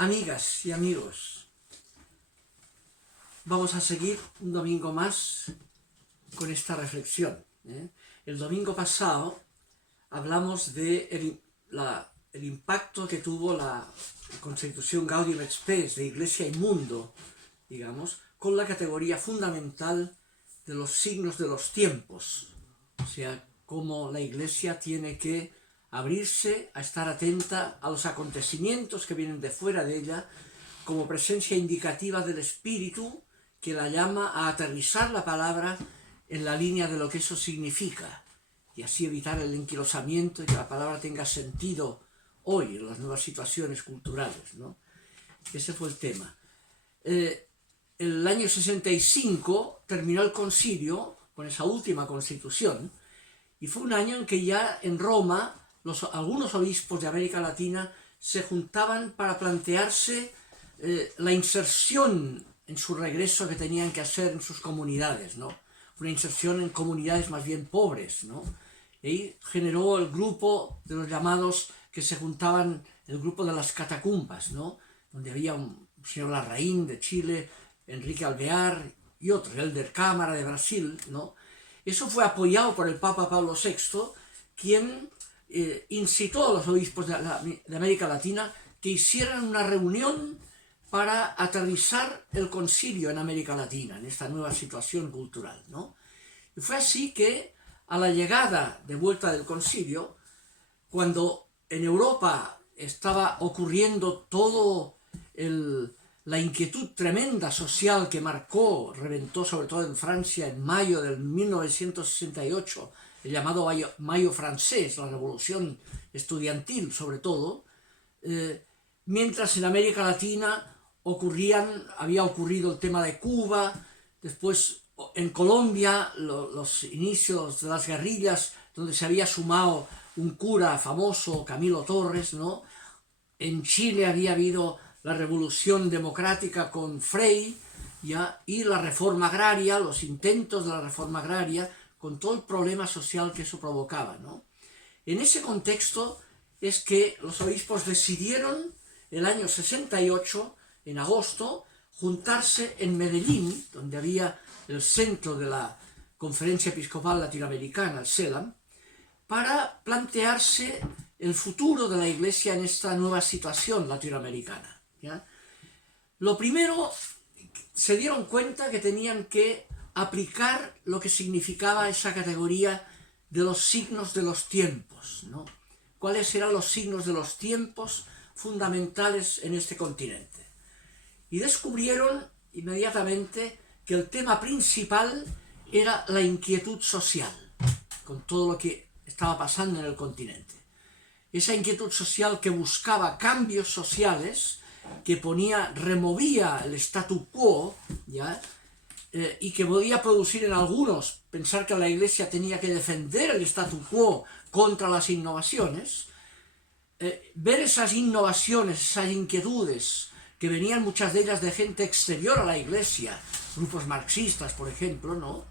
Amigas y amigos, vamos a seguir un domingo más con esta reflexión. El domingo pasado hablamos de el impacto que tuvo la Constitución Gaudium et Spes de Iglesia y Mundo, digamos, con la categoría fundamental de los signos de los tiempos, o sea, cómo la Iglesia tiene que abrirse a estar atenta a los acontecimientos que vienen de fuera de ella, como presencia indicativa del Espíritu que la llama a aterrizar la palabra en la línea de lo que eso significa, y así evitar el enquilosamiento y que la palabra tenga sentido hoy en las nuevas situaciones culturales, ¿no? Ese fue el tema. El año 65 terminó el concilio con esa última constitución, y fue un año en que ya en Roma algunos obispos de América Latina se juntaban para plantearse la inserción en su regreso que tenían que hacer en sus comunidades, ¿no? Una inserción en comunidades más bien pobres, ¿no? Y ahí generó el grupo de los llamados que se juntaban, el grupo de las catacumbas, ¿no? Donde había un señor Larraín de Chile, Enrique Alvear y otro, Elder Cámara de Brasil, ¿no? Eso fue apoyado por el Papa Pablo VI, quien incitó a los obispos de América Latina que hicieran una reunión para aterrizar el concilio en América Latina, en esta nueva situación cultural, ¿no? Y fue así que, a la llegada de vuelta del concilio, cuando en Europa estaba ocurriendo todo la inquietud tremenda social que reventó sobre todo en Francia en mayo de 1968, el llamado Mayo francés, la revolución estudiantil sobre todo, mientras en América Latina había ocurrido el tema de Cuba, después en Colombia los inicios de las guerrillas, donde se había sumado un cura famoso, Camilo Torres, ¿no? En Chile había habido la revolución democrática con Frei, ¿ya? Y la reforma agraria, los intentos de la reforma agraria, con todo el problema social que eso provocaba, ¿no? En ese contexto es que los obispos decidieron, el año 68, en agosto, juntarse en Medellín, donde había el centro de la Conferencia Episcopal Latinoamericana, el CELAM, para plantearse el futuro de la Iglesia en esta nueva situación latinoamericana, ¿ya? Lo primero, se dieron cuenta que tenían que aplicar lo que significaba esa categoría de los signos de los tiempos, ¿no? ¿Cuáles eran los signos de los tiempos fundamentales en este continente? Y descubrieron inmediatamente que el tema principal era la inquietud social, con todo lo que estaba pasando en el continente. Esa inquietud social que buscaba cambios sociales, que removía el statu quo, ¿ya? Y que podía producir en algunos pensar que la Iglesia tenía que defender el statu quo contra las innovaciones, ver esas innovaciones, esas inquietudes, que venían muchas de ellas de gente exterior a la Iglesia, grupos marxistas, por ejemplo, ¿no?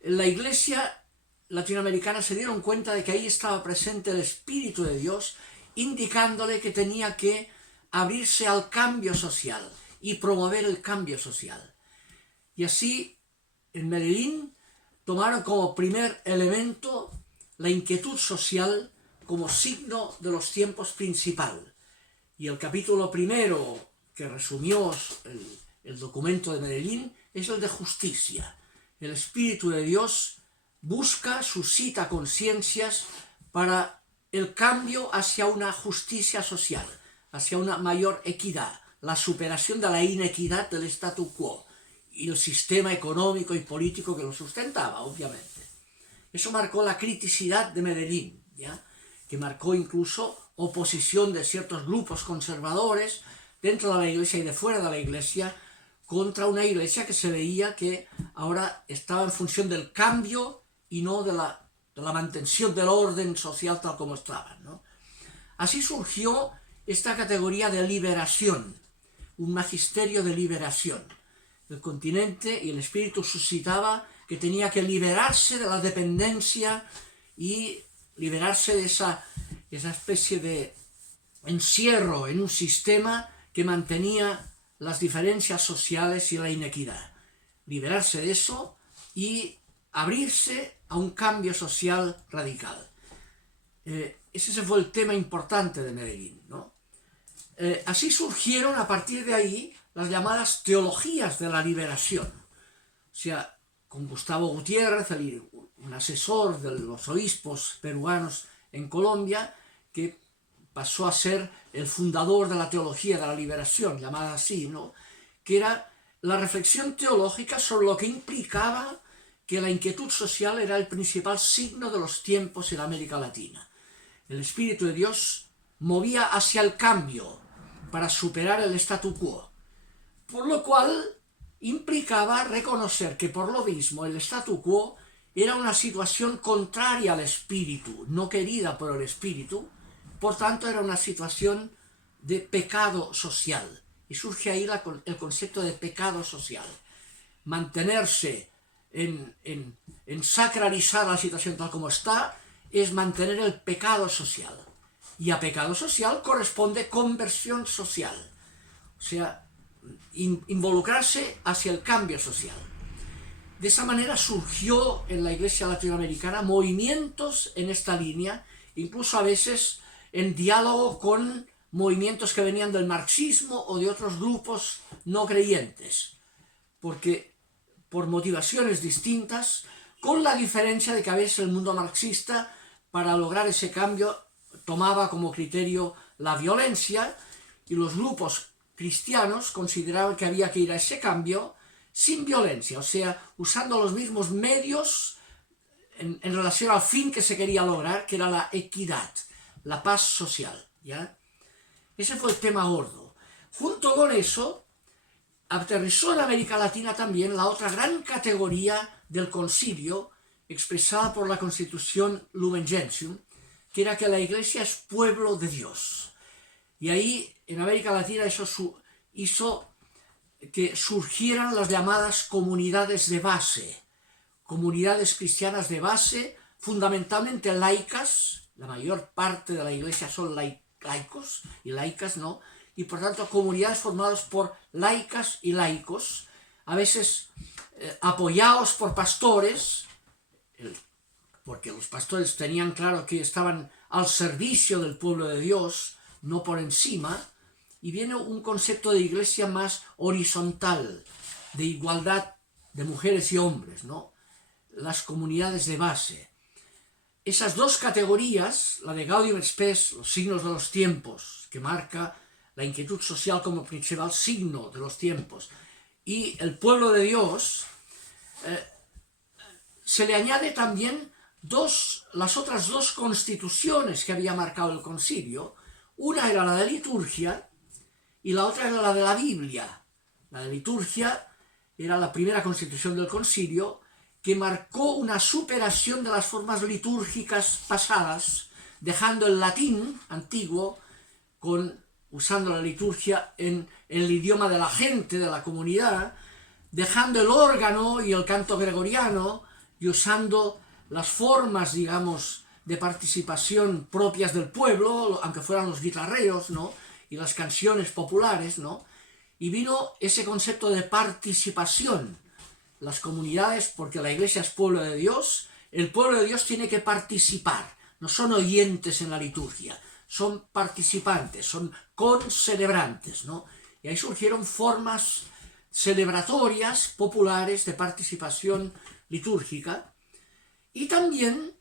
La Iglesia latinoamericana se dieron cuenta de que ahí estaba presente el Espíritu de Dios, indicándole que tenía que abrirse al cambio social y promover el cambio social. Y así, en Medellín, tomaron como primer elemento la inquietud social como signo de los tiempos principal. Y el capítulo primero que resumió el documento de Medellín es el de justicia. El Espíritu de Dios suscita conciencias para el cambio hacia una justicia social, hacia una mayor equidad, la superación de la inequidad del statu quo y el sistema económico y político que lo sustentaba, obviamente. Eso marcó la criticidad de Medellín, ¿ya? Que marcó incluso oposición de ciertos grupos conservadores dentro de la Iglesia y de fuera de la Iglesia contra una Iglesia que se veía que ahora estaba en función del cambio y no de la mantención del orden social tal como estaba, ¿no? Así surgió esta categoría de liberación, un magisterio de liberación. El continente y el Espíritu suscitaba que tenía que liberarse de la dependencia y liberarse de esa especie de encierro en un sistema que mantenía las diferencias sociales y la inequidad. Liberarse de eso y abrirse a un cambio social radical. Ese fue el tema importante de Medellín, ¿no? Así surgieron a partir de ahí las llamadas teologías de la liberación. O sea, con Gustavo Gutiérrez, un asesor de los obispos peruanos en Colombia, que pasó a ser el fundador de la teología de la liberación, llamada así, ¿no? Que era la reflexión teológica sobre lo que implicaba que la inquietud social era el principal signo de los tiempos en América Latina. El Espíritu de Dios movía hacia el cambio para superar el statu quo, por lo cual implicaba reconocer que por lo mismo el statu quo era una situación contraria al Espíritu, no querida por el Espíritu, por tanto era una situación de pecado social. Y surge ahí el concepto de pecado social. Mantenerse en sacralizar la situación tal como está es mantener el pecado social. Y a pecado social corresponde conversión social. O sea, involucrarse hacia el cambio social. De esa manera surgió en la Iglesia latinoamericana movimientos en esta línea, incluso a veces en diálogo con movimientos que venían del marxismo o de otros grupos no creyentes, porque por motivaciones distintas, con la diferencia de que a veces el mundo marxista, para lograr ese cambio, tomaba como criterio la violencia, y los grupos cristianos consideraban que había que ir a ese cambio sin violencia, o sea, usando los mismos medios en relación al fin que se quería lograr, que era la equidad, la paz social, ¿ya? Ese fue el tema gordo. Junto con eso, aterrizó en América Latina también la otra gran categoría del concilio, expresada por la Constitución Lumen Gentium, que era que la Iglesia es pueblo de Dios. Y ahí, en América Latina, eso hizo que surgieran las llamadas comunidades de base, comunidades cristianas de base, fundamentalmente laicas. La mayor parte de la Iglesia son laicos y laicas, ¿no? Y por tanto comunidades formadas por laicas y laicos, a veces apoyados por pastores, porque los pastores tenían claro que estaban al servicio del pueblo de Dios, no por encima, y viene un concepto de iglesia más horizontal, de igualdad de mujeres y hombres, ¿no? Las comunidades de base. Esas dos categorías, la de Gaudium et Spes, los signos de los tiempos, que marca la inquietud social como principal signo de los tiempos, y el pueblo de Dios, se le añade también las otras dos constituciones que había marcado el concilio. Una era la de liturgia y la otra era la de la Biblia. La de liturgia era la primera constitución del concilio, que marcó una superación de las formas litúrgicas pasadas, dejando el latín antiguo, usando la liturgia en el idioma de la gente, de la comunidad, dejando el órgano y el canto gregoriano y usando las formas, digamos, de participación propias del pueblo, aunque fueran los guitarreos, ¿no? Y las canciones populares, ¿no? Y vino ese concepto de participación. Las comunidades, porque la Iglesia es pueblo de Dios, el pueblo de Dios tiene que participar, no son oyentes en la liturgia, son participantes, son concelebrantes, ¿no? Y ahí surgieron formas celebratorias populares de participación litúrgica, y también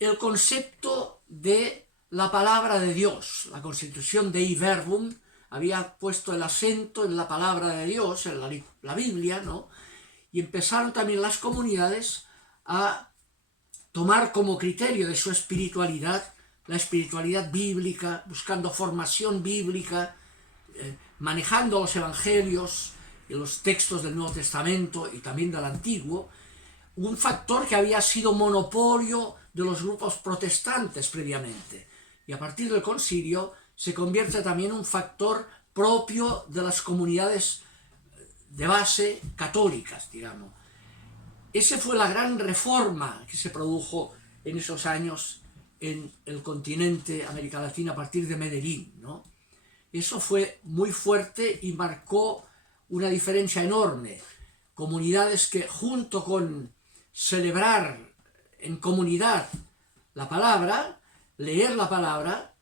el concepto de la palabra de Dios. La Constitución Dei Verbum había puesto el acento en la palabra de Dios, en la Biblia, ¿no? Y empezaron también las comunidades a tomar como criterio de su espiritualidad la espiritualidad bíblica, buscando formación bíblica, manejando los evangelios y los textos del Nuevo Testamento y también del Antiguo, un factor que había sido monopolio de los grupos protestantes previamente. Y a partir del concilio se convierte también en un factor propio de las comunidades de base católicas, digamos. Esa fue la gran reforma que se produjo en esos años en el continente América Latina a partir de Medellín, ¿no? Eso fue muy fuerte y marcó una diferencia enorme. Comunidades que, junto con celebrar en comunidad la palabra, leer la palabra,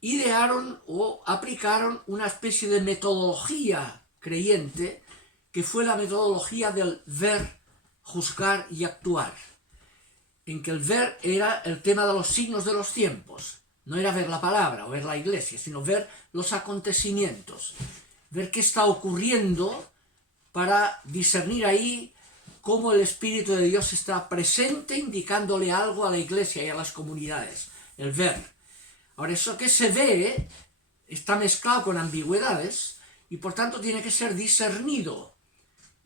idearon o aplicaron una especie de metodología creyente que fue la metodología del ver, juzgar y actuar, en que el ver era el tema de los signos de los tiempos. No era ver la palabra o ver la iglesia, sino ver los acontecimientos, ver qué está ocurriendo para discernir ahí cómo el Espíritu de Dios está presente, indicándole algo a la iglesia y a las comunidades, el ver. Ahora, eso que se ve está mezclado con ambigüedades y por tanto tiene que ser discernido.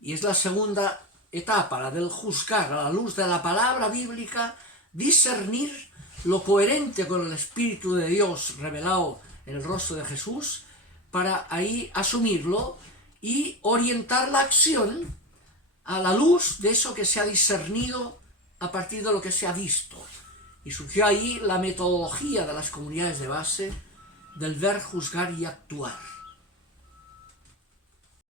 Y es la segunda etapa, la del juzgar, a la luz de la palabra bíblica, discernir lo coherente con el Espíritu de Dios revelado en el rostro de Jesús, para ahí asumirlo y orientar la acción a la luz de eso que se ha discernido a partir de lo que se ha visto. Y surgió ahí la metodología de las comunidades de base del ver, juzgar y actuar.